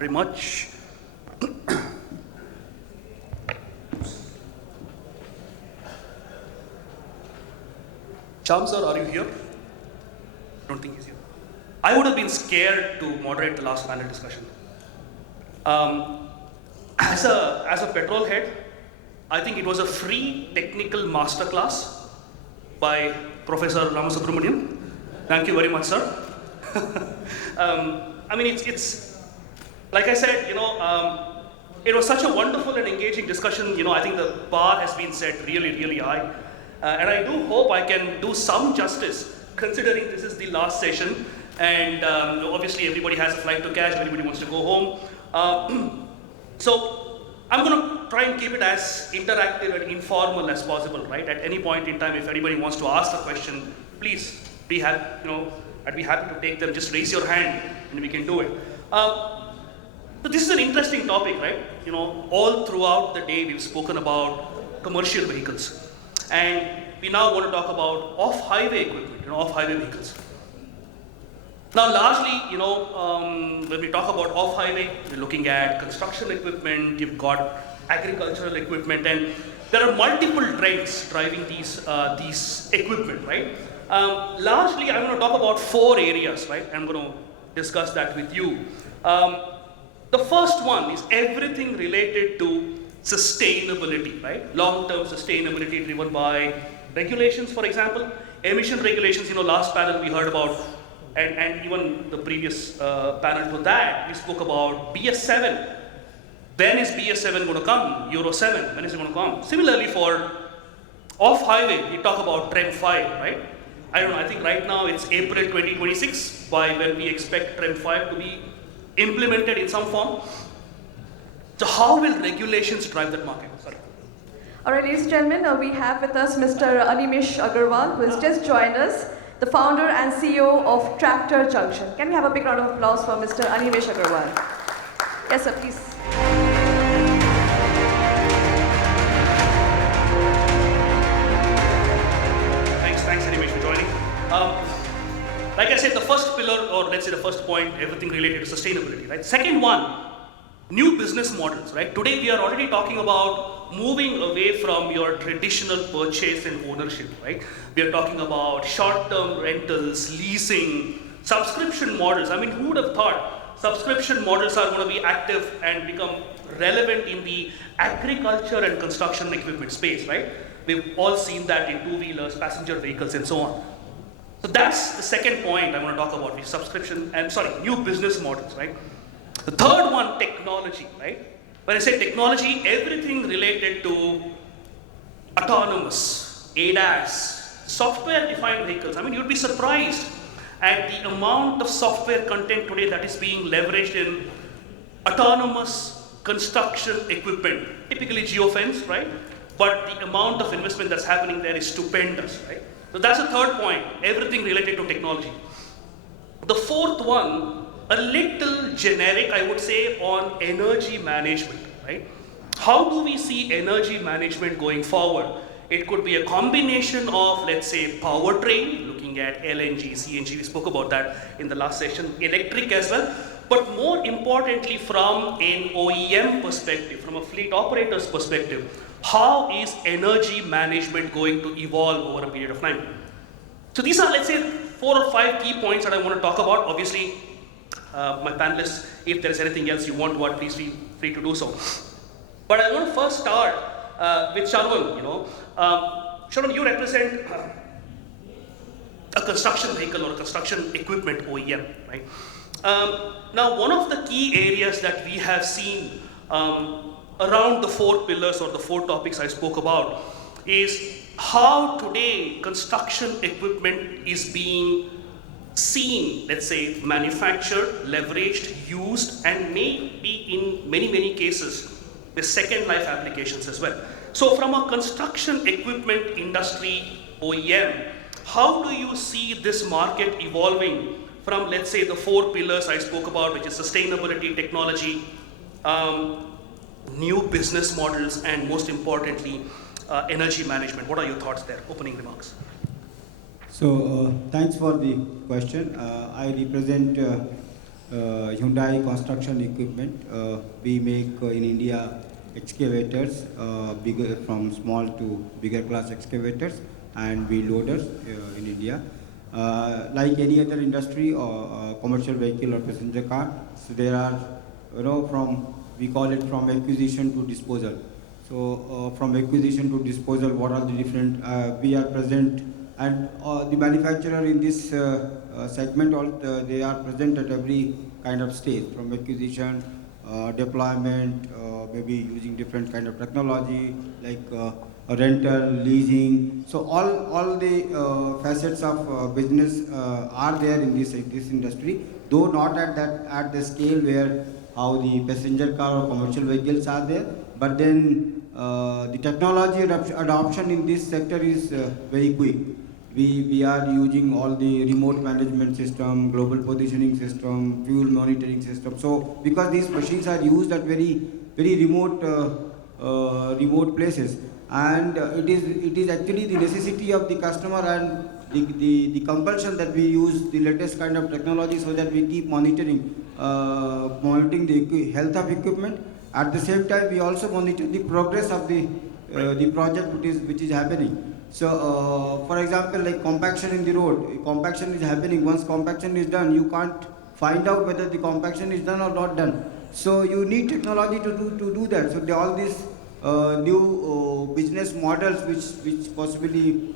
very much. Shyam sir, are you here? I don't think he's here. I would have been scared to moderate the last panel discussion. As a petrol head, I think it was a free technical masterclass by Professor Ramasubramanian. Thank you very much, sir. I mean, it's like I said, it was such a wonderful and engaging discussion. I think the bar has been set really, really high. And I do hope I can do some justice, considering this is the last session. And obviously everybody has a flight to catch, everybody wants to go home. So I'm going to try and keep it as interactive and informal as possible, right? At any point in time, if anybody wants to ask a question, please be happy, I'd be happy to take them. Just raise your hand and we can do it. So this is an interesting topic, right? All throughout the day we've spoken about commercial vehicles. And we now want to talk about off-highway equipment, off-highway vehicles. Now largely, when we talk about off-highway, we're looking at construction equipment, you've got agricultural equipment, and there are multiple trends driving these equipment, right? Largely, I'm going to talk about 4 areas, right? I'm going to discuss that with you. The first one is everything related to sustainability, right? Long-term sustainability driven by regulations, for example. Emission regulations, last panel we heard about, and even the previous panel to that, we spoke about BS7. When is BS7 going to come? Euro 7, when is it going to come? Similarly for off-highway, we talk about TREM 5, right? I don't know, I think right now it's April 2026 by when we expect TREM 5 to be implemented in some form. So how will regulations drive that market? Sorry. All right, ladies and gentlemen, we have with us Mr. Animesh Agarwal, who has just joined us, the founder and CEO of Tractor Junction. Can we have a big round of applause for Mr. Animesh Agarwal? Yes, sir, please. Thanks Animesh for joining. Like I said, the first pillar, or let's say the first point, everything related to sustainability, right? Second one, new business models, right? Today we are already talking about moving away from your traditional purchase and ownership, right? We are talking about short-term rentals, leasing, subscription models. I mean, who would have thought subscription models are going to be active and become relevant in the agriculture and construction equipment space, right? We've all seen that in two-wheelers, passenger vehicles, and so on. So that's the second point I want to talk about, is subscription and, new business models, right? The third one, technology, right? When I say technology, everything related to autonomous, ADAS, software-defined vehicles. I mean, you'd be surprised at the amount of software content today that is being leveraged in autonomous construction equipment, typically geofence, right? But the amount of investment that's happening there is stupendous, right? So that's the third point, everything related to technology. The fourth one, a little generic, I would say, on energy management, right? How do we see energy management going forward? It could be a combination of, let's say, powertrain, looking at LNG, CNG, we spoke about that in the last session, electric as well, but more importantly from an OEM perspective, from a fleet operator's perspective, how is energy management going to evolve over a period of time? So these are, let's say, 4 or 5 key points that I want to talk about. Obviously, my panelists, if there is anything else you want to add, please feel free to do so. But I want to first start with Sharwan. Sharwan, you represent a construction vehicle or a construction equipment OEM, right? Now, one of the key areas that we have seen around the 4 pillars or the 4 topics I spoke about is how today construction equipment is being seen, let's say, manufactured, leveraged, used, and may be in many, many cases the second life applications as well. So from a construction equipment industry OEM, how do you see this market evolving from, let's say, the 4 pillars I spoke about, which is sustainability, technology, new business models, and most importantly, energy management? What are your thoughts there? Opening remarks. So thanks for the question. I represent Hyundai construction equipment. We make in India excavators, bigger from small to bigger class excavators and wheel loaders in India. Like any other industry or commercial vehicle or passenger car, so there are, from we call it from acquisition to disposal. So from acquisition to disposal, what are the different? We are present, and the manufacturer in this segment, they are present at every kind of stage, from acquisition, deployment, maybe using different kind of technology like rental, leasing. So all the facets of business are there in this industry, though not at the scale where how the passenger car or commercial vehicles are there, but then the technology adoption in this sector is very quick. We are using all the remote management system, global positioning system, fuel monitoring system. So because these machines are used at very remote remote places, and it is actually the necessity of the customer and the compulsion that we use the latest kind of technology so that we keep monitoring the health of equipment. At the same time, we also monitor the progress of the project which is happening. So, for example, like compaction in the road, compaction is happening. Once compaction is done, you can't find out whether the compaction is done or not done. So, you need technology to do that. So, all these new business models which possibly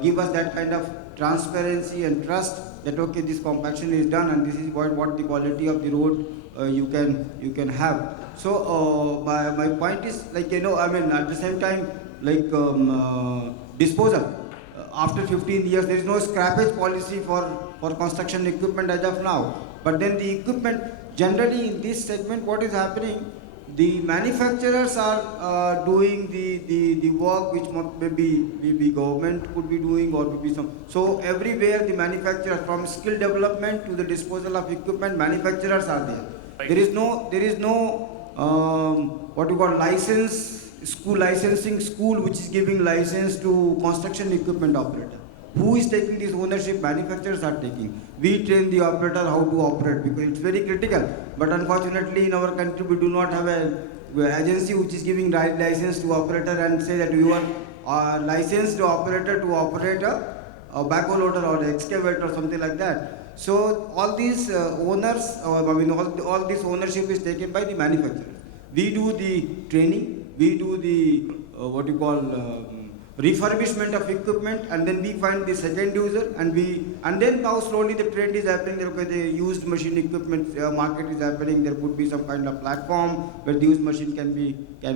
give us that kind of transparency and trust that okay, this compaction is done and this is what the quality of the road you can have. So my point is like at the same time like disposal. After 15 years, there is no scrappage policy for construction equipment as of now. But then the equipment generally in this segment, what is happening? The manufacturers are doing the work which maybe government could be doing or maybe some. So everywhere the manufacturers, from skill development to the disposal of equipment, manufacturers are there. Right. There is no what you call licensing school which is giving license to construction equipment operator. Who is taking this ownership? Manufacturers are taking. We train the operator how to operate because it's very critical. But unfortunately, in our country, we do not have an agency which is giving license to operator and say that you are licensed to operator to operate a backhoe loader or excavator or something like that. So all these owners, all this ownership is taken by the manufacturer. We do the training, we do the refurbishment of equipment, and then we find the second user, and then now slowly the trend is happening. Okay, the used machine equipment market is happening. There could be some kind of platform where the used machine can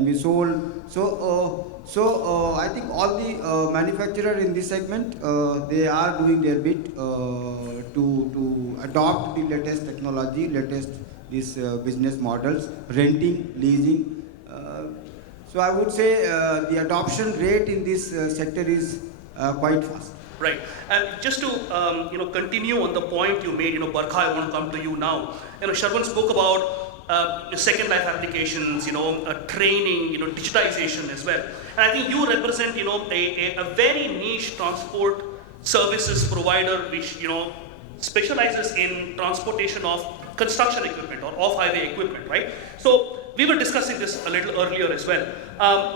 be sold. So I think all the manufacturers in this segment they are doing their bit to adopt the latest technology, these business models, renting, leasing. So I would say the adoption rate in this sector is quite fast. Right. And just to continue on the point you made, Barkha, I want to come to you now. Sharvan spoke about second life applications, training, digitization as well. And I think you represent, a very niche transport services provider which, specializes in transportation of construction equipment or off-highway equipment, right? So we were discussing this a little earlier as well.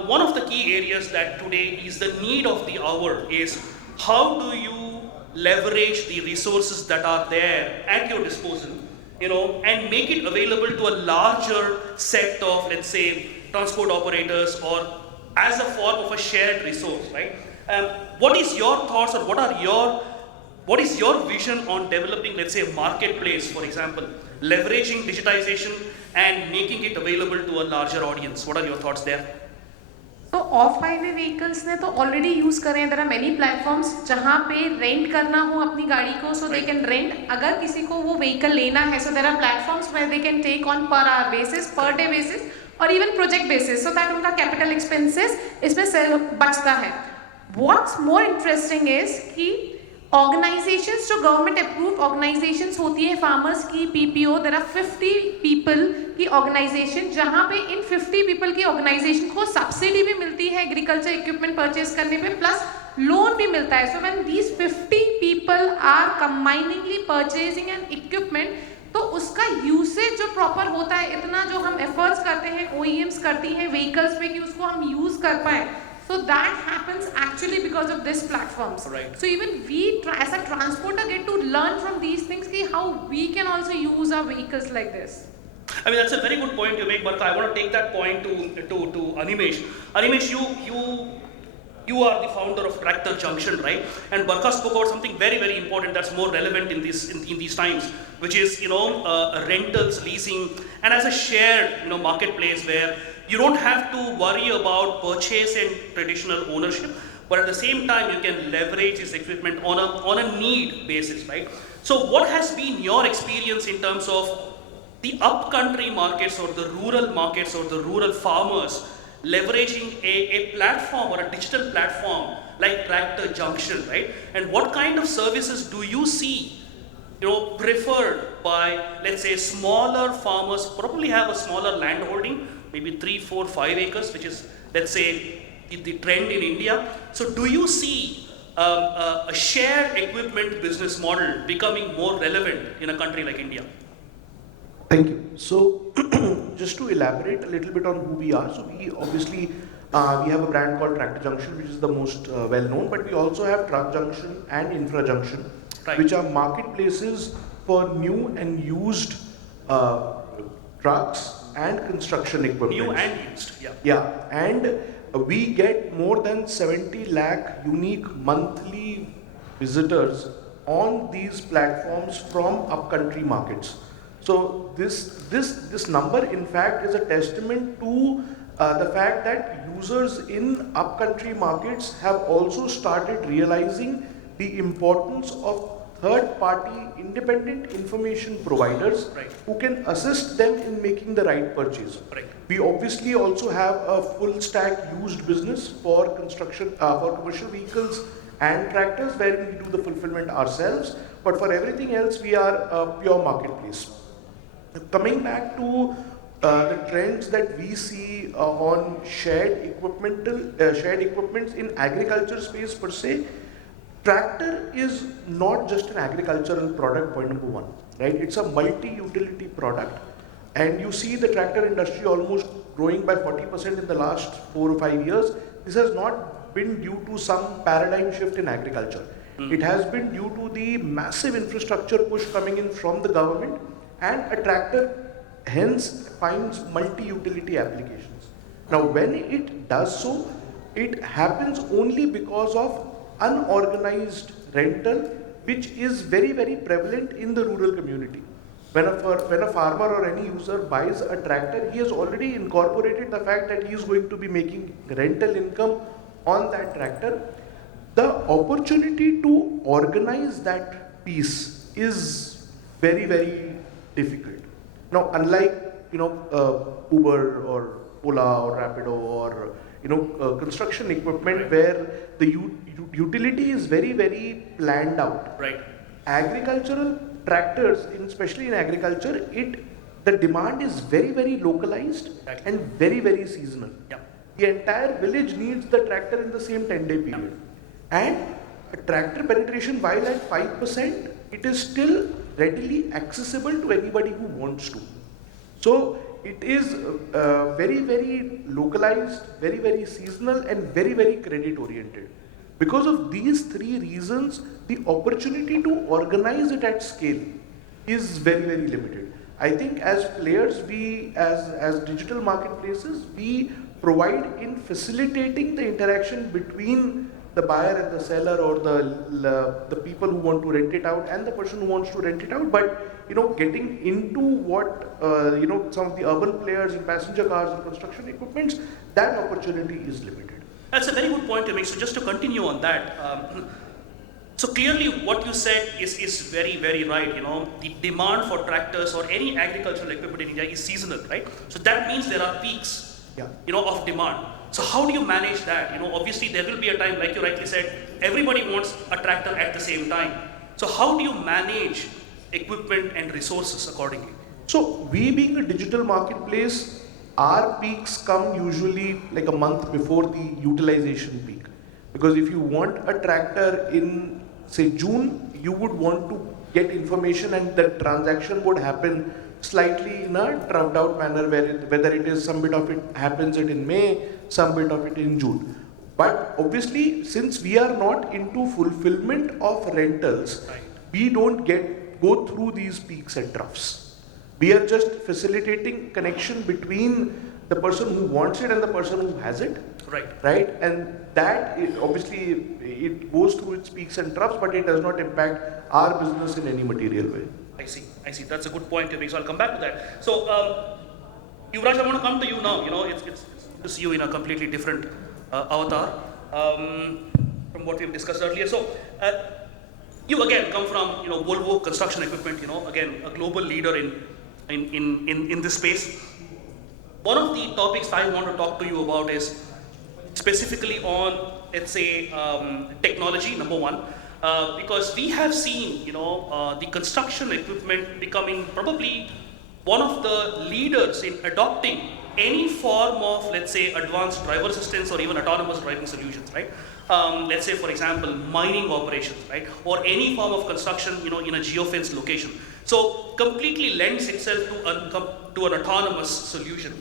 One of the key areas that today is the need of the hour is how do you leverage the resources that are there at your disposal, and make it available to a larger set of, let's say, transport operators or as a form of a shared resource, right? What is your thoughts or what is your vision on developing, let's say, a marketplace, for example, leveraging digitization and making it available to a larger audience? What are your thoughts there? तो of highway vehicles ने तो already use करे हैं. There are many platforms जहां पे rent करना हो अपनी गाड़ी को, सो दे कैन रेंट. अगर किसी को वो व्हीकल लेना है, so there are platforms where they can take on per hour basis, per day basis और even project basis, so that उनका कैपिटल एक्सपेंसेस इसमें सेल बचता है. व्हाट्स मोर इंटरेस्टिंग इज कि ऑर्गेनाइजेशंस जो गवर्नमेंट अप्रूव ऑर्गेनाइजेशंस होती है फार्मर्स की, पीपीओ, देयर आर 50 पीपल की ऑर्गेनाइजेशन जहां पे इन 50 पीपल की ऑर्गेनाइजेशन को सब्सिडी भी मिलती है एग्रीकल्चर इक्विपमेंट परचेज करने पे, प्लस लोन भी मिलता है. So when these 50 people are combiningly purchasing an equipment, तो उसका यूसेज जो प्रॉपर होता है, इतना जो हम एफर्ट्स करते हैं, OEMs करती हैं व्हीकल्स पे कि उसको हम यूज कर पाए, so that happens actually because of this platforms. Right. So even we as a transporter get to learn from these things ki how we can also use our vehicles like this. I mean, that's a very good point you make, Barkha. I want to take that point to Animesh. Animesh, you are the founder of Tractor Junction, right? And Barkha spoke about something very, very important that's more relevant in these times, which is rentals, leasing, and as a shared marketplace where you don't have to worry about purchase and traditional ownership, but at the same time you can leverage this equipment on a need basis, right? So what has been your experience in terms of the upcountry markets or the rural markets or the rural farmers leveraging a platform or a digital platform like Tractor Junction, right? And what kind of services do you see preferred by, let's say, smaller farmers, probably have a smaller land holding, maybe 3, 4, 5 acres, which is, let's say, the trend in India. So do you see a shared equipment business model becoming more relevant in a country like India? Thank you. So, just to elaborate a little bit on who we are, so we obviously we have a brand called Tractor Junction, which is the most well known, but we also have Truck Junction and Infra Junction, Right. which are marketplaces for new and used trucks and construction equipment. New and used, yeah. Yeah, and we get more than 70 lakh unique monthly visitors on these platforms from upcountry markets. So this number in fact is a testament to the fact that users in upcountry markets have also started realizing the importance of third-party independent information providers Right. who can assist them in making the right purchase. Right. We obviously also have a full stack used business for construction, for commercial vehicles and tractors, where we do the fulfillment ourselves. But for everything else, we are a pure marketplace. Coming back to the trends that we see on shared equipments in agriculture space per se, tractor is not just an agricultural product, point number one, right? It's a multi-utility product, and you see the tractor industry almost growing by 40% in the last 4 or 5 years. This has not been due to some paradigm shift in agriculture. It has been due to the massive infrastructure push coming in from the government, and a tractor hence finds multi-utility applications. Now, when it does so, it happens only because of unorganized rental, which is very, very prevalent in the rural community. When a farmer or any user buys a tractor, he has already incorporated the fact that he is going to be making rental income on that tractor. The opportunity to organize that piece is very, very difficult. Now, unlike Uber or Ola or Rapido or construction equipment, Right. where the utility is very, very planned out. Right. Agricultural tractors, especially in agriculture, the demand is very, very localized Exactly. and very, very seasonal. Yeah. The entire village needs the tractor in the same 10-day period. And a tractor penetration, while at 5%, it is still readily accessible to anybody who wants to. So it is very, very localized, very, very seasonal, and very, very credit oriented. Because of these three reasons, the opportunity to organize it at scale is very, very limited. I think as players, we as digital marketplaces, we provide in facilitating the interaction between the buyer and the seller, or the people who want to rent it out and the person who wants to rent it out. But getting into what some of the urban players in passenger cars and construction equipments, that opportunity is limited. That's a very good point to make. So just to continue on that, so clearly what you said is very, very right. The demand for tractors or any agricultural equipment in India is seasonal, right? So that means there are peaks, Yeah. of demand. So how do you manage that? Obviously there will be a time, like you rightly said, everybody wants a tractor at the same time. So how do you manage equipment and resources accordingly? So we being a digital marketplace, our peaks come usually like a month before the utilization peak. Because if you want a tractor in say June, you would want to get information and the transaction would happen slightly in a trumped out manner, whether it is some bit of it happens it in May, some bit of it in June. But obviously, since we are not into fulfillment of rentals, we don't go through these peaks and troughs. We are just facilitating connection between the person who wants it and the person who has it. Right? And that obviously it goes through its peaks and troughs, but it does not impact our business in any material way. I see. That's a good point, so I'll come back to that. So, Yuvraj, I want to come to you now. It's good to see you in a completely different avatar from what we've discussed earlier. So, you again come from Volvo Construction Equipment. Again a global leader in this space. One of the topics I want to talk to you about is specifically on, let's say, technology, number one, because we have seen, the construction equipment becoming probably one of the leaders in adopting any form of, let's say, advanced driver assistance or even autonomous driving solutions, right? Let's say, for example, mining operations, right? Or any form of construction, in a geofence location. So completely lends itself to an autonomous solution.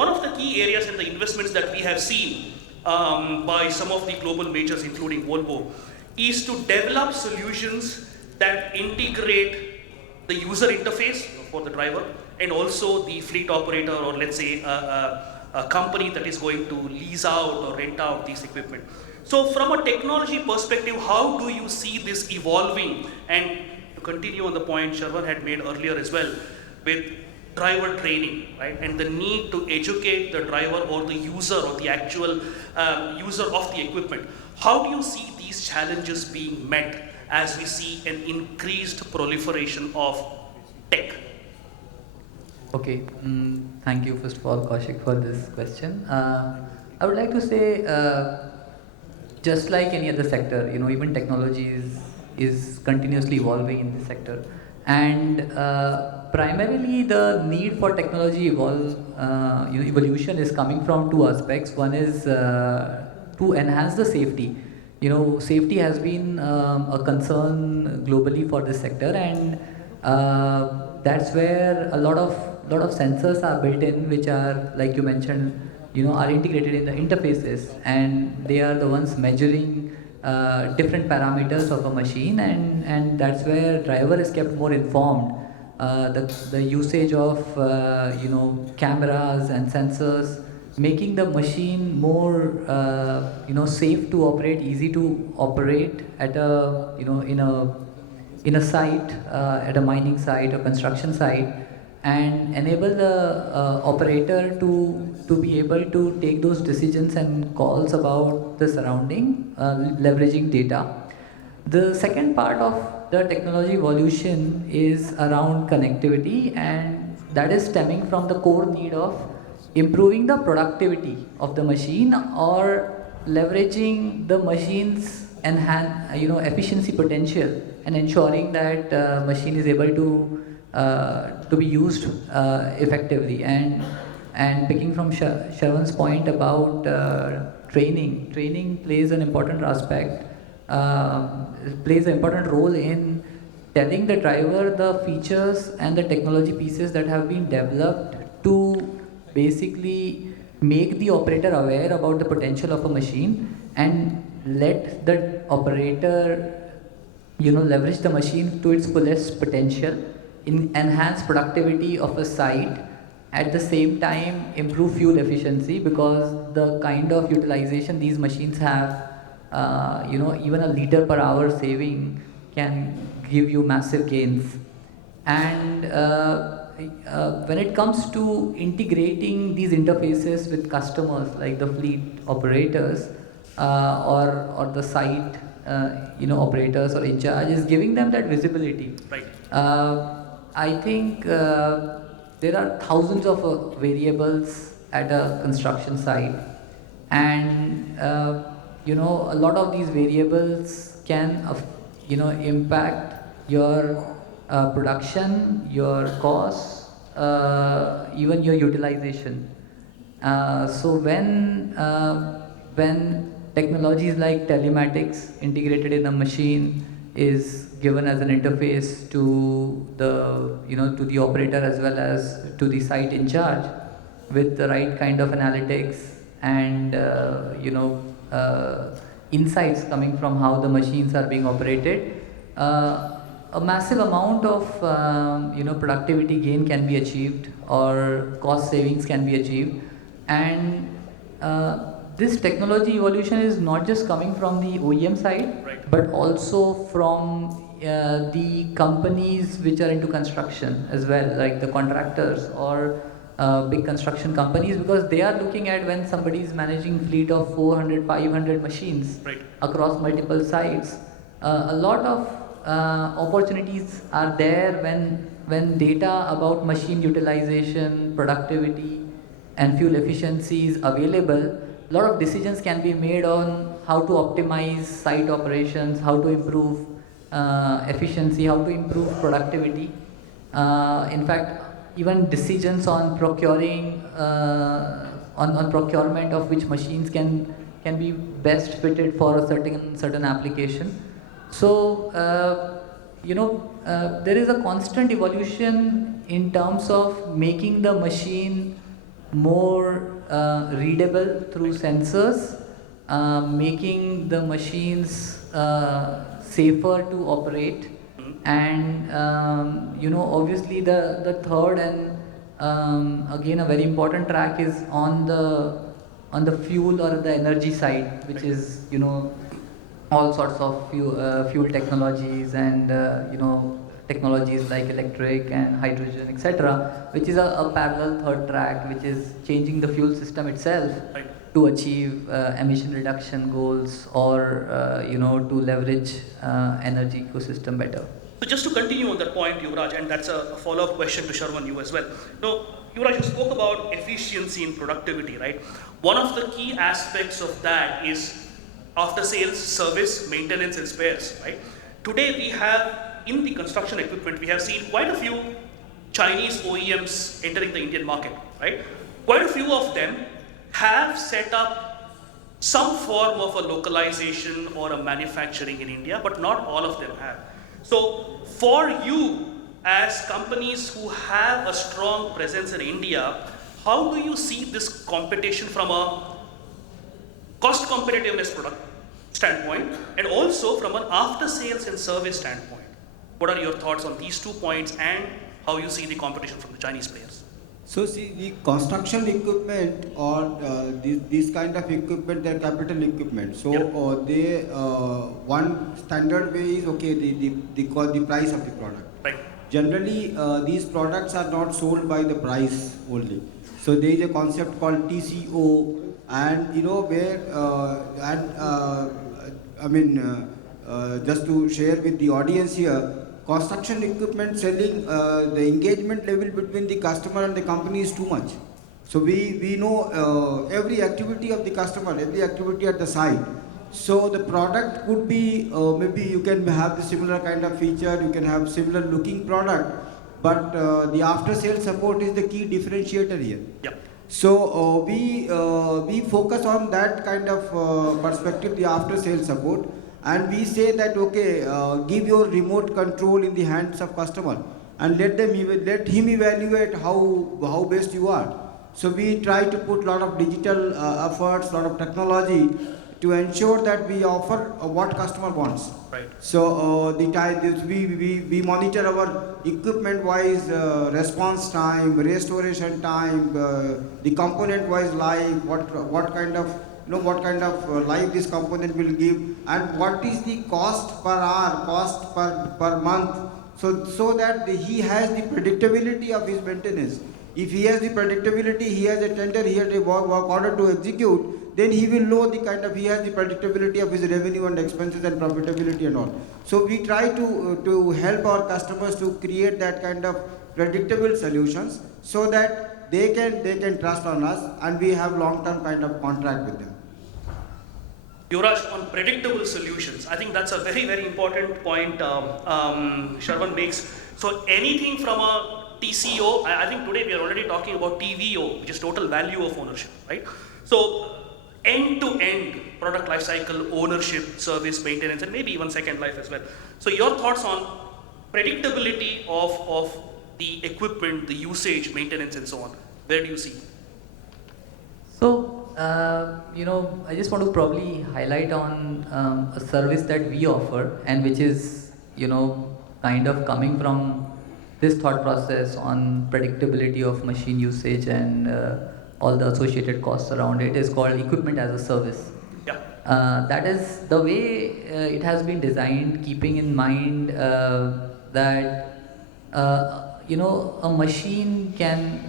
One of the key areas in the investments that we have seen by some of the global majors, including Volvo, is to develop solutions that integrate the user interface for the driver and also the fleet operator, or let's say a company that is going to lease out or rent out this equipment. So from a technology perspective, how do you see this evolving? And to continue on the point Sharwan had made earlier as well, with driver training, right? And the need to educate the driver or the user or the actual user of the equipment. How do you see these challenges being met as we see an increased proliferation of tech? Okay, thank you first of all, Kaushik, for this question. I would like to say, just like any other sector, even technology is continuously evolving in this sector. And primarily the need for technology evolution is coming from two aspects. One is to enhance the safety. Safety has been a concern globally for this sector, and that's where a lot of sensors are built in, which are, like you mentioned, are integrated in the interfaces, and they are the ones measuring different parameters of a machine, and that's where driver is kept more informed. The usage of cameras and sensors, making the machine more safe to operate, easy to operate at a in a site, at a mining site or construction site, and enable the operator to be able to take those decisions and calls about the surrounding, leveraging data. The second part of the technology evolution is around connectivity, and that is stemming from the core need of improving the productivity of the machine or leveraging the machine's efficiency potential and ensuring that machine is able to be used effectively. And picking from Sharwan's point about training plays an important aspect, plays an important role in telling the driver the features and the technology pieces that have been developed to basically make the operator aware about the potential of a machine and let the operator leverage the machine to its fullest potential, enhance productivity of a site, at the same time improve fuel efficiency, because the kind of utilization these machines have, even a liter per hour saving can give you massive gains. And when it comes to integrating these interfaces with customers like the fleet operators or the site operators or in charge, is giving them that visibility. Right. I think there are thousands of variables at a construction site, and a lot of these variables can impact your production, your costs, even your utilization. So when technologies like telematics integrated in a machine is given as an interface to the, to the operator as well as to the site in charge with the right kind of analytics and insights coming from how the machines are being operated, a massive amount of productivity gain can be achieved or cost savings can be achieved. And this technology evolution is not just coming from the OEM side, Right. but also from the companies which are into construction as well, like the contractors or big construction companies, because they are looking at when somebody is managing fleet of 400, 500 machines Right. across multiple sites. A lot of opportunities are there when data about machine utilization, productivity, and fuel efficiency is available. A lot of decisions can be made on how to optimize site operations, how to improve efficiency, how to improve productivity. In fact, even decisions on procuring, on procurement of which machines can be best fitted for a certain application. So, there is a constant evolution in terms of making the machine more readable through sensors, making the machines safer to operate, and obviously the third and again a very important track is on the fuel or the energy side, which is all sorts of fuel technologies and technologies like electric and hydrogen, etc., which is a parallel third track, which is changing the fuel system itself Right. to achieve emission reduction goals or to leverage energy ecosystem better. So just to continue on that point, Yuvraj, and that's a follow-up question to Sharman, you as well. Now, Yuvraj, you spoke about efficiency and productivity, right? One of the key aspects of that is after-sales service, maintenance, and spares, right? Today we have, in the construction equipment, we have seen quite a few Chinese OEMs entering the Indian market, right? Quite a few of them have set up some form of a localization or a manufacturing in India, but not all of them have. So for you, as companies who have a strong presence in India, how do you see this competition from a cost competitiveness product standpoint and also from an after sales and service standpoint? What are your thoughts on these 2 points and how you see the competition from the Chinese players? So see, the construction equipment or this kind of equipment, they're capital equipment. So Yep. one standard way is okay, the price of the product. Right. Generally, these products are not sold by the price only. So there is a concept called TCO, and where just to share with the audience here, construction equipment selling, the engagement level between the customer and the company is too much. So we know every activity of the customer, every activity at the site. So the product could be, maybe you can have the similar kind of feature, you can have similar looking product, but the after sales support is the key differentiator here. Yeah. So we focus on that kind of perspective, the after sales support, and we say that okay, give your remote control in the hands of customer and let him evaluate how best you are. So we try to put a lot of digital efforts, a lot of technology to ensure that we offer what customer wants. Right. So we monitor our equipment wise response time, restoration time, the component wise life, what kind of what kind of life this component will give, and what is the cost per hour, cost per month, so that he has the predictability of his maintenance. If he has the predictability, he has a tender, he has a work order to execute, then he will know he has the predictability of his revenue and expenses and profitability and all. So we try to help our customers to create that kind of predictable solutions so that they can trust on us and we have long-term kind of contract with them. Yuvraj, on predictable solutions, I think that's a very, very important point Sharman makes. So anything from a TCO, I think today we are already talking about TVO, which is total value of ownership, right? So end-to-end product lifecycle ownership, service, maintenance, and maybe even second life as well. So your thoughts on predictability of the equipment, the usage, maintenance, and so on. Where do you see? So, I just want to probably highlight on a service that we offer and which is, kind of coming from this thought process on predictability of machine usage and all the associated costs around it is called equipment as a service. Yeah. That is the way it has been designed, keeping in mind that a machine can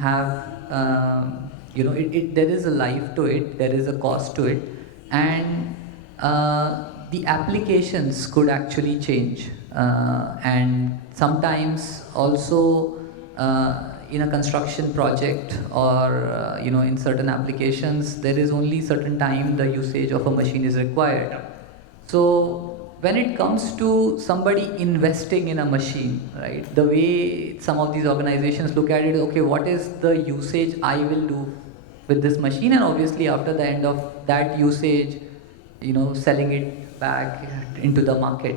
have there is a life to it, there is a cost to it, and the applications could actually change, and sometimes also in a construction project or in certain applications there is only certain time the usage of a machine is required. So when it comes to somebody investing in a machine, right, the way some of these organizations look at it, okay, what is the usage I will do with this machine, and obviously after the end of that usage, selling it back into the market.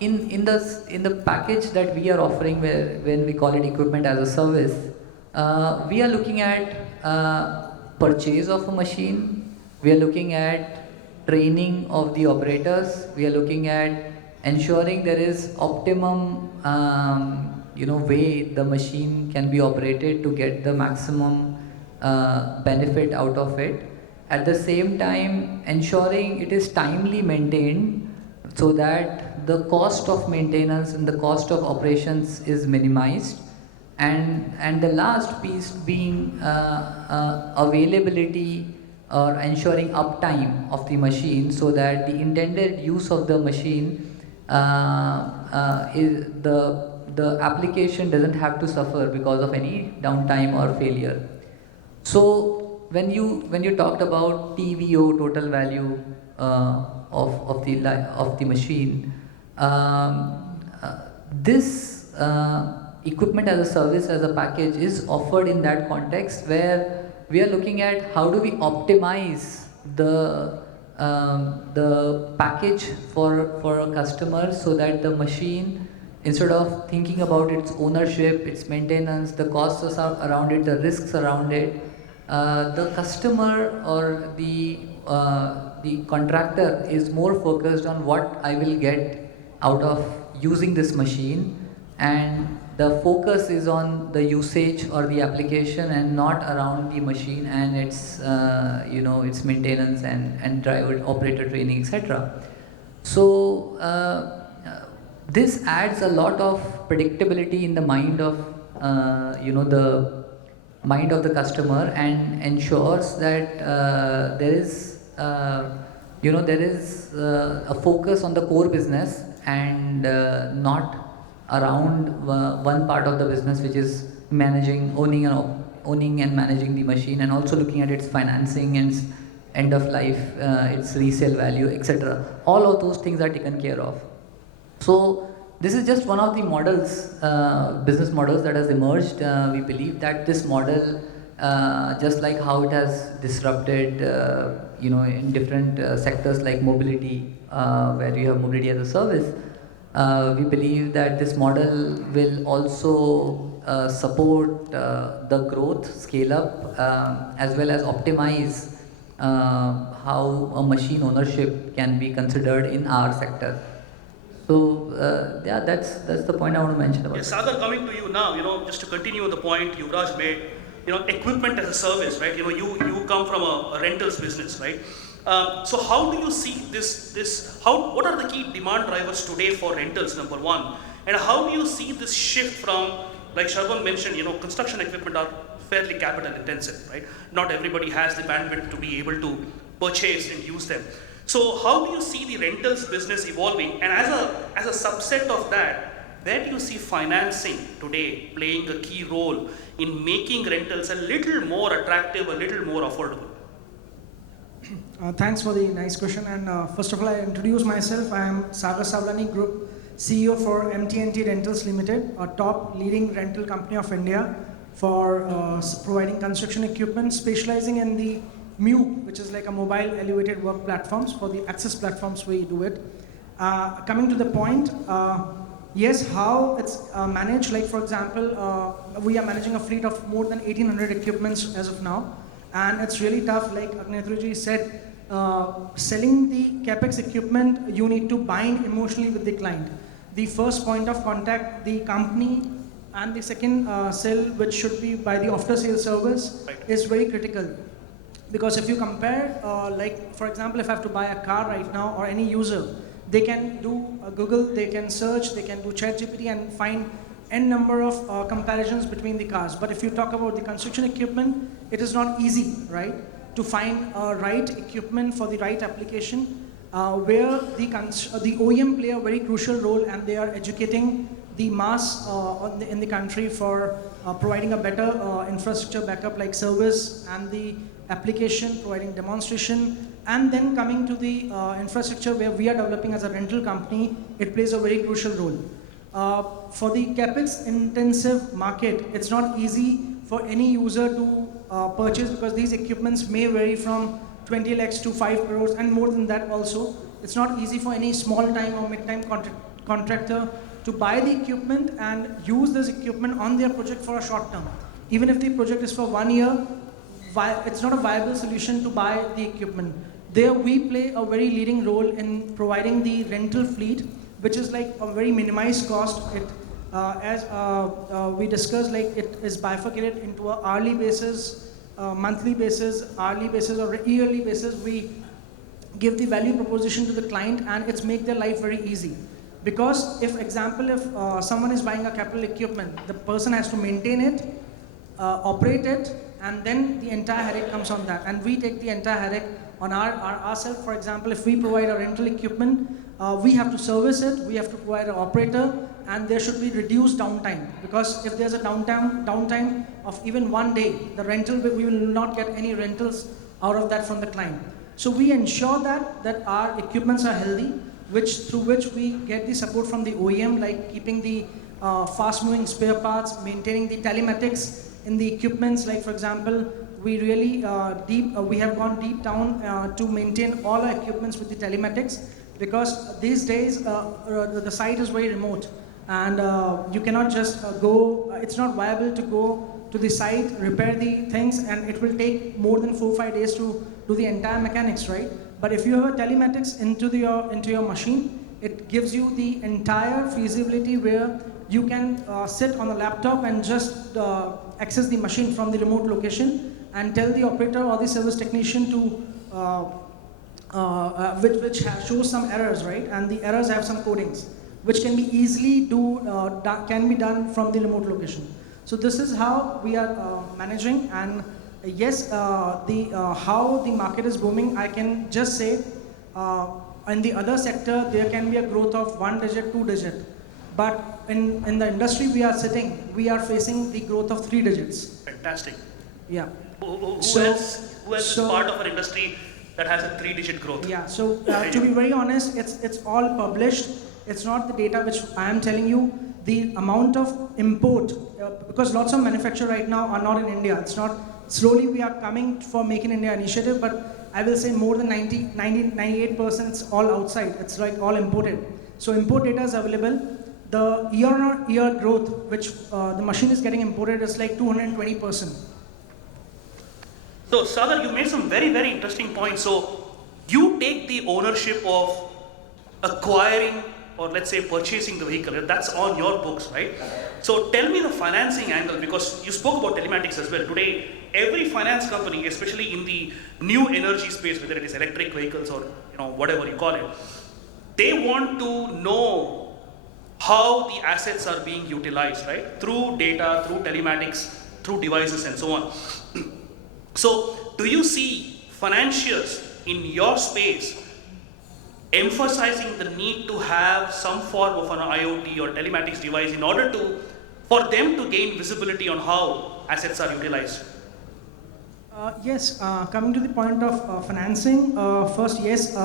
In the package that we are offering, when we call it equipment as a service, we are looking at purchase of a machine, we are looking at training of the operators, we are looking at ensuring there is optimum way the machine can be operated to get the maximum benefit out of it. At the same time, ensuring it is timely maintained so that the cost of maintenance and the cost of operations is minimized, and the last piece being availability or ensuring uptime of the machine so that the intended use of the machine is the application doesn't have to suffer because of any downtime or failure. So when you talked about TVO, total value of the machine, this equipment as a service, as a package, is offered in that context where we are looking at how do we optimize the package for a customer so that the machine, instead of thinking about its ownership, its maintenance, the costs around it, the risks around it, the customer or the contractor is more focused on what I will get out of using this machine, and the focus is on the usage or the application and not around the machine and its its maintenance and driver operator training, etc. So this adds a lot of predictability in the mind of the customer and ensures that there is a focus on the core business and not around one part of the business, which is owning and managing the machine, and also looking at its financing and its end of life, its resale value, etc. All of those things are taken care of. So this is just one of the models, business models that has emerged. We believe that this model, just like how it has disrupted, in different sectors like mobility, where you have mobility as a service, we believe that this model will also support the growth, scale up, as well as optimize how a machine ownership can be considered in our sector. So that's the point I want to mention about. Yes, Sagar, coming to you now, just to continue the point Yuvraj made, equipment as a service, right? You come from a rentals business, right? So how do you see what are the key demand drivers today for rentals, number one? And how do you see this shift from, like Sharvan mentioned, construction equipment are fairly capital intensive, right? Not everybody has the bandwidth to be able to purchase and use them. So how do you see the rentals business evolving? And as a subset of that, where do you see financing today playing a key role in making rentals a little more attractive, a little more affordable? Thanks for the nice question. And first of all, I introduce myself. I am Sagar Savlani, Group CEO for MTNT Rentals Limited, a top leading rental company of India, for providing construction equipment, specializing in the MUPE, which is like a mobile elevated work platforms. For the access platforms, we do it. Coming to the point, yes, how it's managed, like for example, we are managing a fleet of more than 1800 equipments as of now, and it's really tough, like Agnetraji said, selling the CapEx equipment, you need to bind emotionally with the client. The first point of contact, the company, and the second sale, which should be by the after sales service, is very critical. Because if you compare, like for example, if I have to buy a car right now, or any user, they can do Google, they can search, they can do ChatGPT and find n number of comparisons between the cars. But if you talk about the construction equipment, it is not easy, right? To find right equipment for the right application, where the OEM play a very crucial role, and they are educating the mass in the country for providing a better infrastructure backup like service and the application, providing demonstration, and then coming to the infrastructure where we are developing as a rental company, it plays a very crucial role. For the CapEx intensive market, it's not easy for any user to purchase, because these equipments may vary from 20 lakhs to 5 crores and more than that also. It's not easy for any small time or mid-time contractor to buy the equipment and use this equipment on their project for a short term. Even if the project is for 1 year, it's not a viable solution to buy the equipment. There we play a very leading role in providing the rental fleet, which is like a very minimized cost. As we discussed, like it is bifurcated into an hourly basis, monthly basis, hourly basis, or yearly basis. We give the value proposition to the client, and it's make their life very easy. Because if someone is buying a capital equipment, the person has to maintain it, operate it, and then the entire headache comes on that. And we take the entire headache on ourselves. For example, if we provide a rental equipment, we have to service it, we have to provide an operator, and there should be reduced downtime. Because if there's a downtime of even 1 day, the rental, we will not get any rentals out of that from the client. So we ensure that our equipments are healthy, through which we get the support from the OEM, like keeping the fast-moving spare parts, maintaining the telematics in the equipments. Like for example, we really we have gone deep down to maintain all our equipments with the telematics, because these days the site is very remote, and you cannot just go. It's not viable to go to the site, repair the things, and it will take more than 4 or 5 days to do the entire mechanics, right? But if you have a telematics into your machine, it gives you the entire feasibility where you can sit on a laptop and just access the machine from the remote location and tell the operator or the service technician to which shows some errors, right? And the errors have some codings, which can be easily can be done from the remote location. So this is how we are managing. And yes, how the market is booming, I can just say in the other sector there can be a growth of 1 digit, 2 digit, but in the industry we are sitting, we are facing the growth of 3 digits. Fantastic. Yeah. Who else is part of our industry that has a 3-digit growth? Yeah, so to be very honest, it's all published. It's not the data which I am telling you. The amount of import, because lots of manufacturers right now are not in India. It's not, slowly we are coming for Make in India initiative, but I will say more than 98% it's all outside. It's like all imported. So import data is available. The year-on-year growth, which the machine is getting imported, is like 220%. So, Sagar, you made some very, very interesting points. So, you take the ownership of acquiring, or let's say purchasing the vehicle. That's on your books, right? So, tell me the financing angle, because you spoke about telematics as well. Today, every finance company, especially in the new energy space, whether it is electric vehicles or whatever you call it, they want to know how the assets are being utilized, right? Through data, through telematics, through devices, and so on. So, do you see financiers in your space emphasizing the need to have some form of an IoT or telematics device in order for them to gain visibility on how assets are utilized? Yes, coming to the point of financing, first, yes,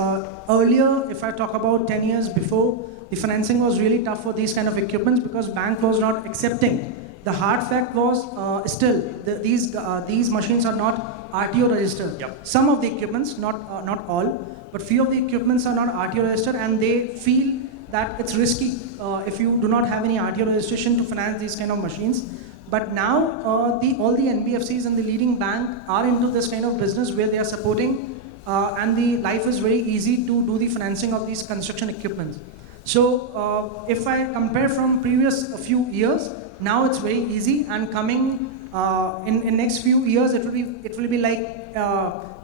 earlier, if I talk about 10 years before, the financing was really tough for these kind of equipments because bank was not accepting The hard fact was these machines are not RTO registered. Yep. Some of the equipments, not all, but few of the equipments are not RTO registered, and they feel that it's risky if you do not have any RTO registration to finance these kind of machines. But now all the NBFCs and the leading bank are into this kind of business where they are supporting, and the life is very easy to do the financing of these construction equipments. So if I compare from previous few years, now it's very easy, and coming in next few years it will be like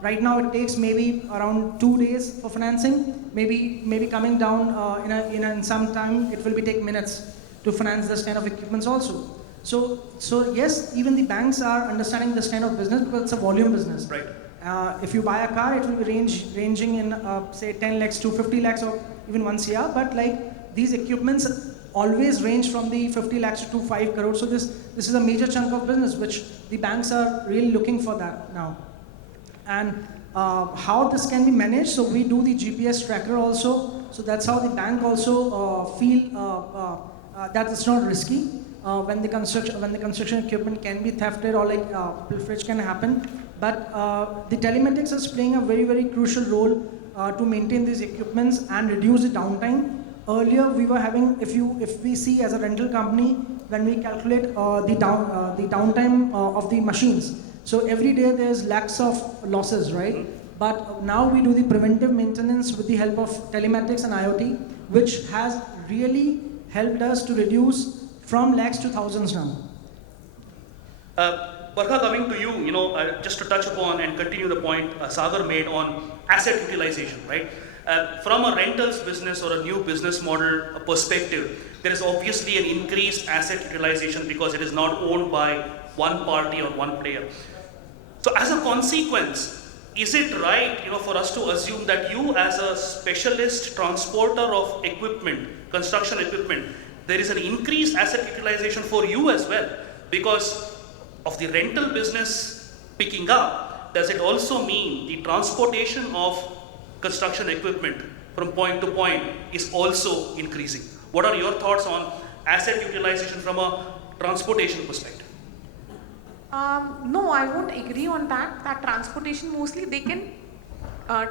right now it takes maybe around 2 days for financing. Maybe coming down in some time it will be take minutes to finance this kind of equipments also. So yes, even the banks are understanding this kind of business because it's a volume business. Right. If you buy a car, it will be ranging in say 10 lakhs to 50 lakhs or even 1 CR. But like these equipments always range from the 50 lakhs to 5 crores. So this is a major chunk of business which the banks are really looking for that now. And how this can be managed? So we do the GPS tracker also. So that's how the bank also feel that it's not risky. When the construction equipment can be thefted or like pilferage can happen, but the telematics is playing a very, very crucial role to maintain these equipments and reduce the downtime. Earlier we were having, if we see as a rental company, when we calculate the downtime of the machines, so every day there's lakhs of losses, right? But now we do the preventive maintenance with the help of telematics and IoT, which has really helped us to reduce from lakhs to thousands now. Barkha, coming to you, just to touch upon and continue the point Sagar made on asset utilization, right? From a rentals business or a new business model perspective, there is obviously an increased asset utilization because it is not owned by one party or one player. So as a consequence, is it right, for us to assume that you as a specialist transporter of equipment, construction equipment, there is an increased asset utilization for you as well because of the rental business picking up? Does it also mean the transportation of construction equipment from point to point is also increasing? What are your thoughts on asset utilization from a transportation perspective? No, I won't agree on that. That transportation mostly they can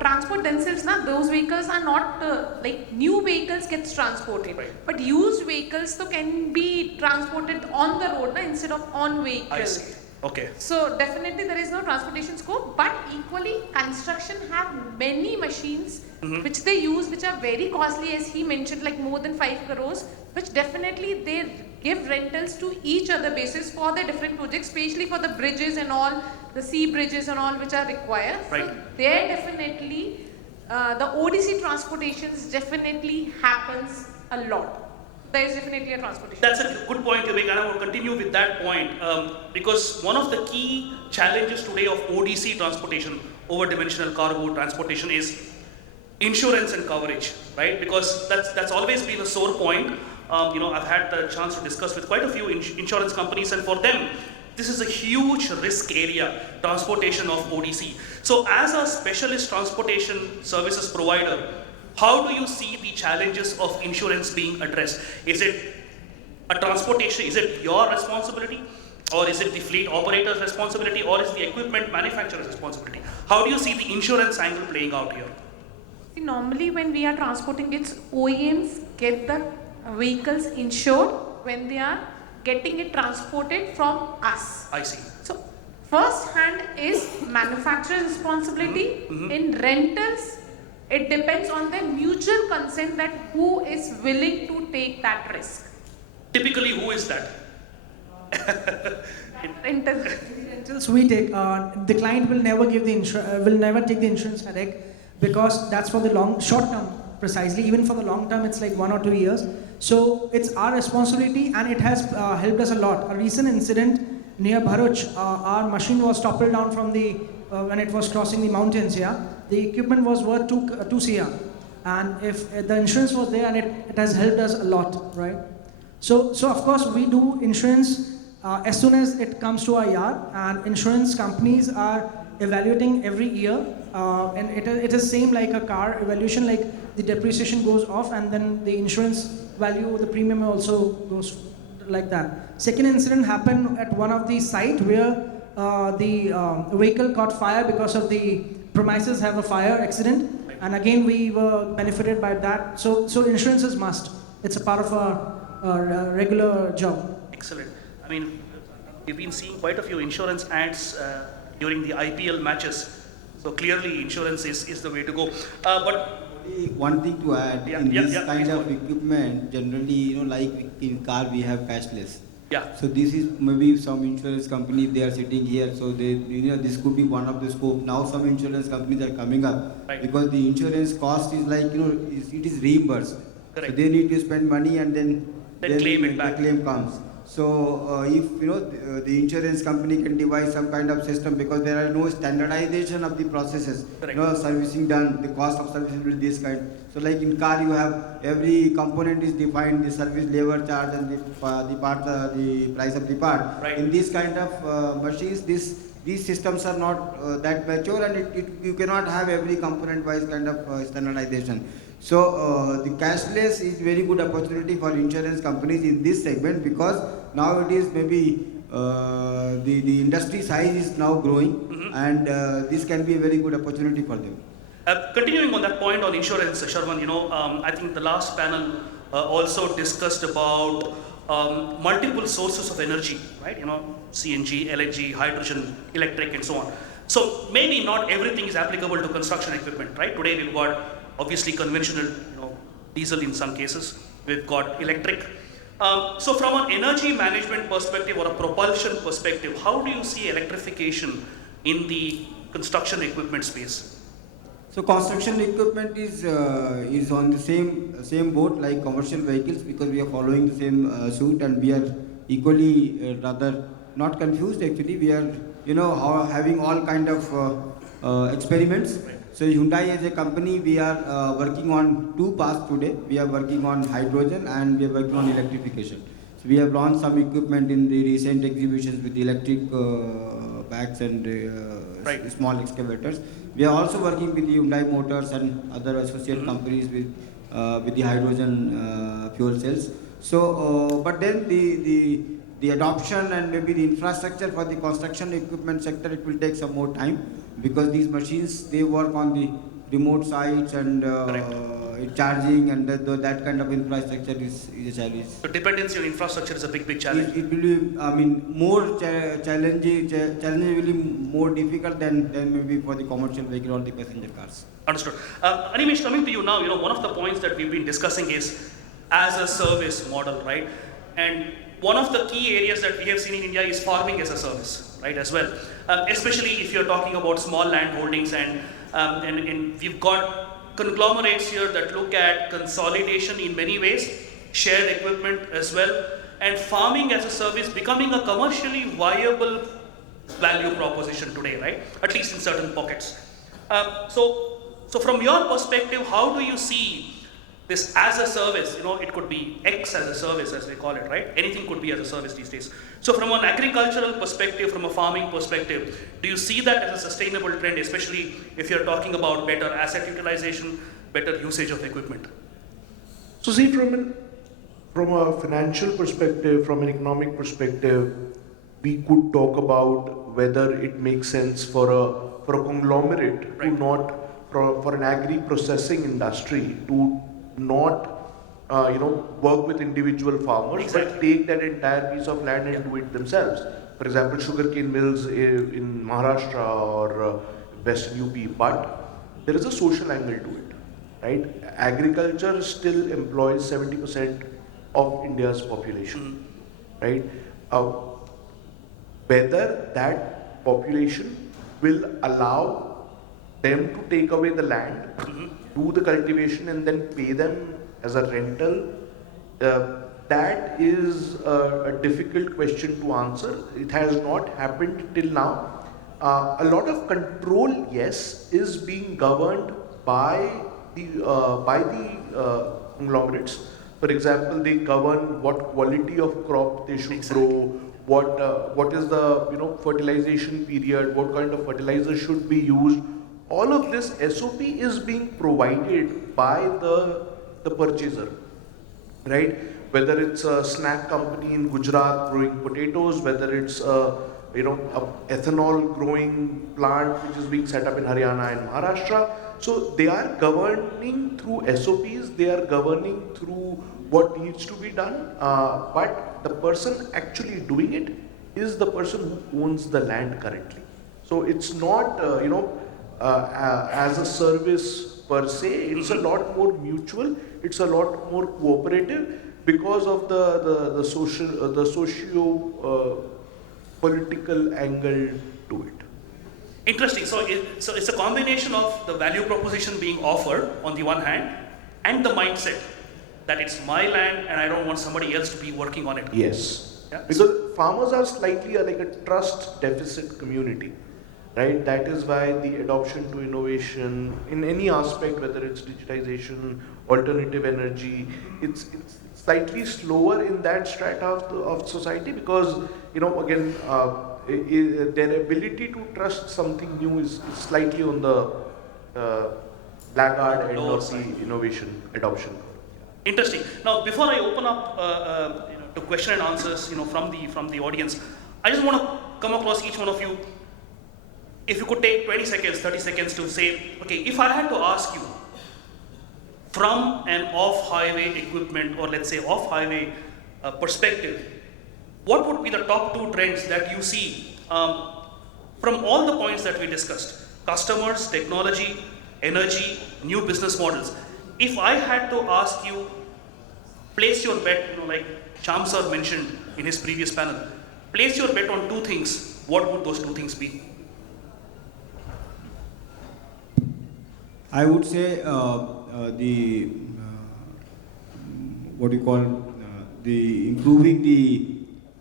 transport themselves. Now those vehicles are not like new vehicles gets transported, Right. but used vehicles so can be transported on the road instead of on vehicles. I see. Okay. So definitely there is no transportation scope, but equally construction have many machines which they use, which are very costly, as he mentioned, like more than 5 crores, which definitely they give rentals to each other basis for their different projects, especially for the bridges and all, the sea bridges and all which are required. Right. So there definitely, the ODC transportations definitely happens a lot. There is definitely a transportation. That's a good point, Vivek, and I will continue with that point because one of the key challenges today of ODC transportation, over-dimensional cargo transportation, is insurance and coverage, right? Because that's always been a sore point. I've had the chance to discuss with quite a few insurance companies, and for them, this is a huge risk area, transportation of ODC. So as a specialist transportation services provider, how do you see the challenges of insurance being addressed? Is it a transportation, is it your responsibility? Or is it the fleet operator's responsibility? Or is the equipment manufacturer's responsibility? How do you see the insurance angle playing out here? See, normally when we are transporting, it's OEMs get the vehicles insured when they are getting it transported from us. I see. So first hand is manufacturer's responsibility. In rentals, it depends on the mutual consent that who is willing to take that risk. Typically, who is that? Rental. Rentals we take, the client will never give will never take the insurance headache because that's for the short term precisely. Even for the long term, it's like 1 or 2 years. So it's our responsibility, and it has helped us a lot. A recent incident near Bharuch, our machine was toppled down from the when it was crossing the mountains. Yeah, the equipment was worth 2 CR, and if the insurance was there, and it has helped us a lot, right? So of course we do insurance as soon as it comes to our yard, and insurance companies are evaluating every year, and it is same like a car evaluation, like the depreciation goes off and then the insurance value, the premium also goes like that. Second incident happened at one of the site where the vehicle caught fire because of the premises have a fire accident, and again we were benefited by that. So insurance is must. It's a part of our regular job. Excellent. I mean, we've been seeing quite a few insurance ads during the IPL matches. So clearly, insurance is the way to go. But One thing to add, Yeah, in yeah, this yeah, kind please of go ahead. equipment, generally, like in car, we have cashless. yeah, So this is maybe some insurance company, they are sitting here, so they, this could be one of the scope. Now some insurance companies are coming up Right. because the insurance cost is like, it is reimbursed. So Correct. they need to spend money and then claim it the back. claim comes. So if the insurance company can devise some kind of system, because there are no standardization of the processes, Correct. servicing done, the cost of servicing will be this kind. So like in car, you have every component is defined, the service labor charge and the price of the part. Right. In this kind of machines, these systems are not that mature, and you cannot have every component wise kind of standardization. So the cashless is very good opportunity for insurance companies in this segment, because now it is maybe the industry size is now growing, and this can be a very good opportunity for them. Continuing on that point on insurance, Sharman, I think the last panel also discussed about multiple sources of energy, right? CNG, LNG, hydrogen, electric, and so on. So maybe not everything is applicable to construction equipment, right? Today we've got obviously conventional, diesel in some cases. We've got electric. So from an energy management perspective or a propulsion perspective, how do you see electrification in the construction equipment space? So construction equipment is on the same boat like commercial vehicles, because we are following the same suit, and we are equally rather not confused actually. We are having all kind of experiments. So Hyundai as a company, we are working on two paths today. We are working on hydrogen and we are working on electrification. So we have launched some equipment in the recent exhibitions with electric bags and Right. small excavators. We are also working with Hyundai Motors and other associate companies with the hydrogen fuel cells. So, but then the adoption and maybe the infrastructure for the construction equipment sector, it will take some more time, because these machines, they work on the remote sites and charging, and that kind of infrastructure is a challenge. So dependency on infrastructure is a big challenge. It will be, more challenging will be more difficult than maybe for the commercial vehicle or the passenger cars. Understood. Animesh, coming to you now, one of the points that we've been discussing is as a service model, right? And one of the key areas that we have seen in India is farming as a service, right, as well. Especially if you're talking about small land holdings, and we've got conglomerates here that look at consolidation in many ways, shared equipment as well, and farming as a service becoming a commercially viable value proposition today, right? At least in certain pockets. So from your perspective, how do you see this as a service? It could be X as a service, as we call it, right? Anything could be as a service these days. So from an agricultural perspective, from a farming perspective, do you see that as a sustainable trend, especially if you're talking about better asset utilization, better usage of equipment? So see, from a financial perspective, from an economic perspective, we could talk about whether it makes sense for a conglomerate to not, for an agri-processing industry to not work with individual farmers, Exactly. but take that entire piece of land and do it themselves. For example, sugarcane mills in Maharashtra or Western UP, but there is a social angle to it, right? Agriculture still employs 70% of India's population, right? Whether that population will allow them to take away the land, do the cultivation, and then pay them as a rental, that is a difficult question to answer. It has not happened till now. A lot of control, yes, is being governed by the conglomerates. For example, they govern what quality of crop they should grow, what is the fertilization period, what kind of fertilizer should be used. All of this SOP is being provided by the purchaser, right? whether it's a snack company in Gujarat growing potatoes, whether it's a ethanol growing plant which is being set up in Haryana and Maharashtra. So they are governing through SOPs, they are governing through what needs to be done, but the person actually doing it is the person who owns the land currently. So it's not, as a service per se, it's a lot more mutual, it's a lot more cooperative because of the socio political angle to it. Interesting. So it's a combination of the value proposition being offered on the one hand and the mindset that it's my land and I don't want somebody else to be working on it. Yes. Yeah. Because farmers are slightly like a trust deficit community, right? That is why the adoption to innovation in any aspect, whether it's digitization, alternative energy, it's slightly slower in that strata of society because, again, their ability to trust something new is slightly on the laggard end of the innovation adoption. Interesting. Now, before I open up to question and answers, from the audience, I just want to come across each one of you. If you could take 20 seconds, 30 seconds to say, okay, if I had to ask you from an off-highway equipment or let's say off-highway perspective, what would be the top 2 trends that you see from all the points that we discussed? Customers, technology, energy, new business models. If I had to ask you, place your bet, like Shyam sir mentioned in his previous panel, place your bet on 2 things, what would those 2 things be? I would say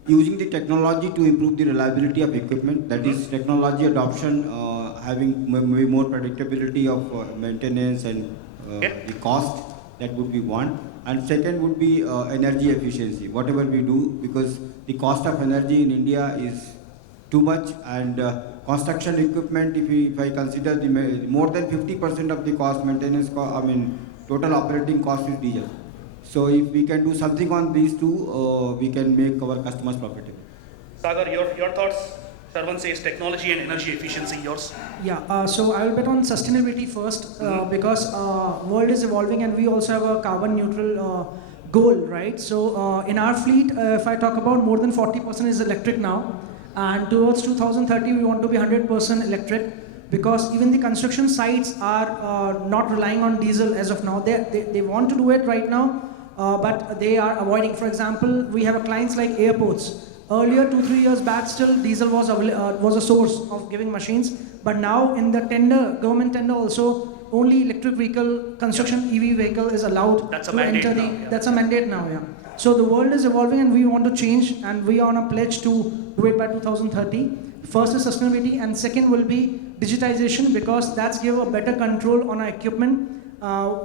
using the technology to improve the reliability of equipment. That is technology adoption, having maybe more predictability of maintenance and the cost. That would be one. And second would be energy efficiency. Whatever we do, because the cost of energy in India is too much, and construction equipment, if I consider the more than 50% of the cost, maintenance cost, total operating cost is diesel. So if we can do something on these 2, we can make our customers profitable. Sagar, your thoughts? Sarvan says technology and energy efficiency, yours? Yeah, so I will bet on sustainability first because world is evolving and we also have a carbon neutral goal, right? So in our fleet, if I talk about, more than 40% is electric now, and towards 2030 we want to be 100% electric, because even the construction sites are not relying on diesel as of now. They want to do it right now, but they are avoiding. For example, we have clients like airports. Earlier, 2-3 years back, still diesel was a source of giving machines, but now in the government tender also, only electric vehicle, construction EV vehicle is allowed That's a to mandate enter now, yeah. That's a mandate now, yeah. So the world is evolving and we want to change, and we are on a pledge to do it by 2030. First is sustainability, and second will be digitization, because that's give a better control on our equipment.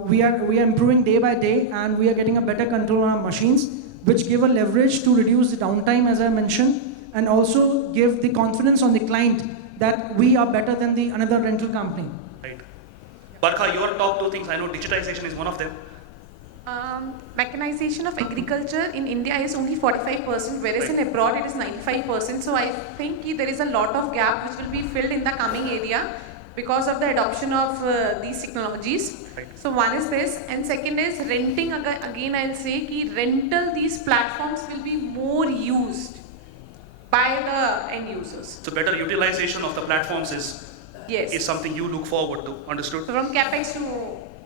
We are improving day by day, and we are getting a better control on our machines, which give a leverage to reduce the downtime, as I mentioned, and also give the confidence on the client that we are better than the another rental company. Right. Barkha, your top 2 things, I know digitization is one of them. Mechanization of agriculture in India is only 45%, whereas in abroad it is 95%. So I think there is a lot of gap which will be filled in the coming area because of the adoption of these technologies. Right. So one is this, and second is renting. Again, I'll say ki rental, these platforms will be more used by the end users. So better utilization of the platforms is Yes. something you look forward to. Understood? So from capex to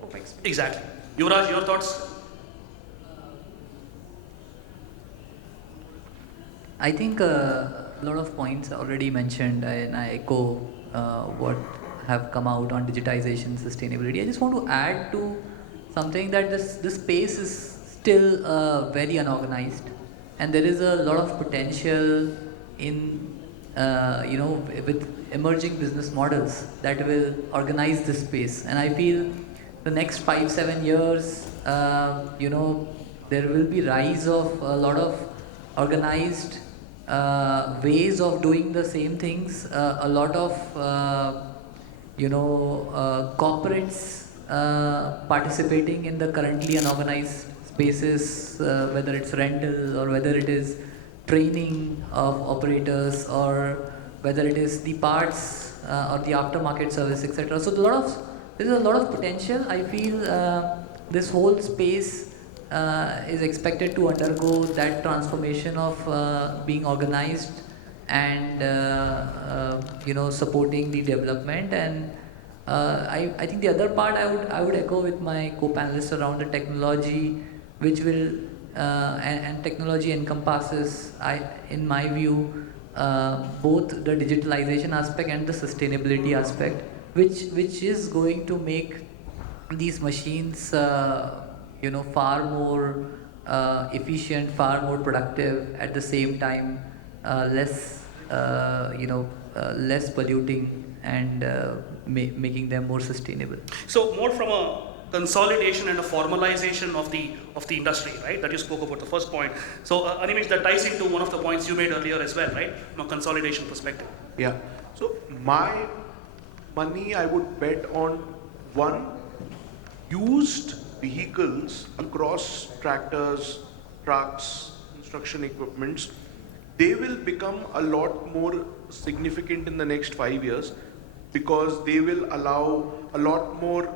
opex. Exactly. Yuvraj, your thoughts? I think a lot of points are already mentioned, and I echo what have come out on digitization, sustainability. I just want to add to something that this space is still very unorganized, and there is a lot of potential in with emerging business models that will organize this space. And I feel the next 5-7 years, there will be rise of a lot of organized ways of doing the same things, a lot of corporates participating in the currently unorganized spaces, whether it's rental or whether it is training of operators or whether it is the parts or the aftermarket service, etc. So there is a lot of potential. I feel this whole space is expected to undergo that transformation of being organized and supporting the development. And I think the other part I would echo with my co-panelists around the technology, which will and technology encompasses, in my view, both the digitalization aspect and the sustainability aspect, which is going to make these machines far more efficient, far more productive, at the same time less polluting and making them more sustainable. So more from a consolidation and a formalization of the industry, right? That you spoke about the first point. So Animesh, that ties into one of the points you made earlier as well, right? From a consolidation perspective. Yeah. So my money I would bet on one, used vehicles across tractors, trucks, construction equipments. They will become a lot more significant in the next 5 years because they will allow a lot more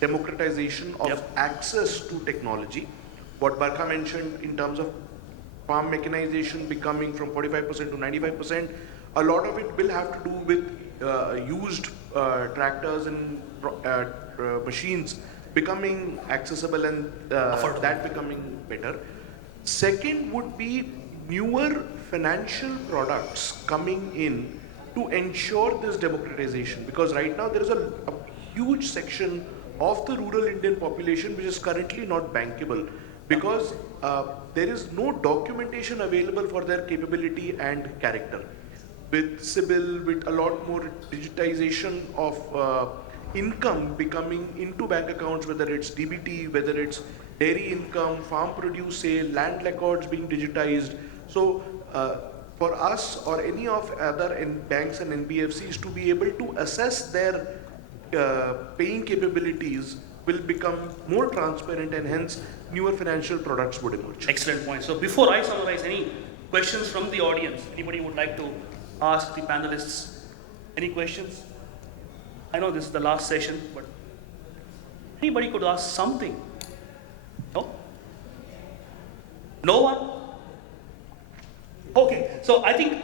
democratization of access to technology. What Barkha mentioned in terms of farm mechanization becoming from 45% to 95%, a lot of it will have to do with used tractors and machines becoming accessible and that becoming better. Second would be newer financial products coming in to ensure this democratization, because right now there is a huge section of the rural Indian population which is currently not bankable because there is no documentation available for their capability and character. With CIBIL, with a lot more digitization of income becoming into bank accounts, whether it's DBT, whether it's dairy income, farm produce sale, land records being digitized. So for us or any of other banks and NBFCs to be able to assess their paying capabilities will become more transparent, and hence newer financial products would emerge. Excellent point. So before I summarize, any questions from the audience? Anybody would like to ask the panelists any questions? I know this is the last session, but anybody could ask something. No? No one? Okay, so I think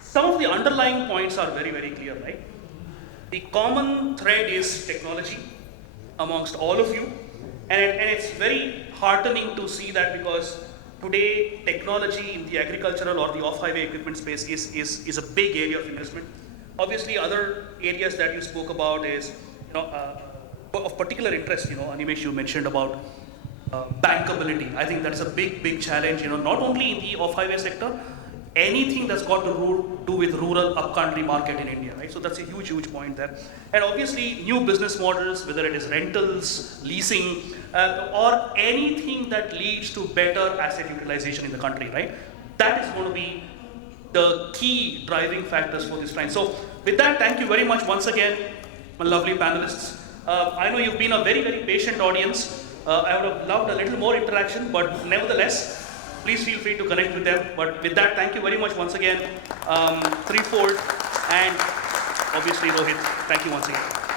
some of the underlying points are very, very clear, right? The common thread is technology amongst all of you, and it's very heartening to see that, because today technology in the agricultural or the off-highway equipment space is a big area of investment. Obviously, other areas that you spoke about is of particular interest. Animesh, you mentioned about bankability. I think that's a big challenge. Not only in the off-highway sector, anything that's got to do with rural up-country market in India, right? So that's a huge point there. And obviously, new business models, whether it is rentals, leasing, or anything that leads to better asset utilization in the country, right? That is going to be the key driving factors for this trend. So with that, thank you very much once again, my lovely panelists. I know you've been a very, very patient audience. I would have loved a little more interaction, but nevertheless, please feel free to connect with them. But with that, thank you very much once again, Threefold, and obviously Rohit. Thank you once again.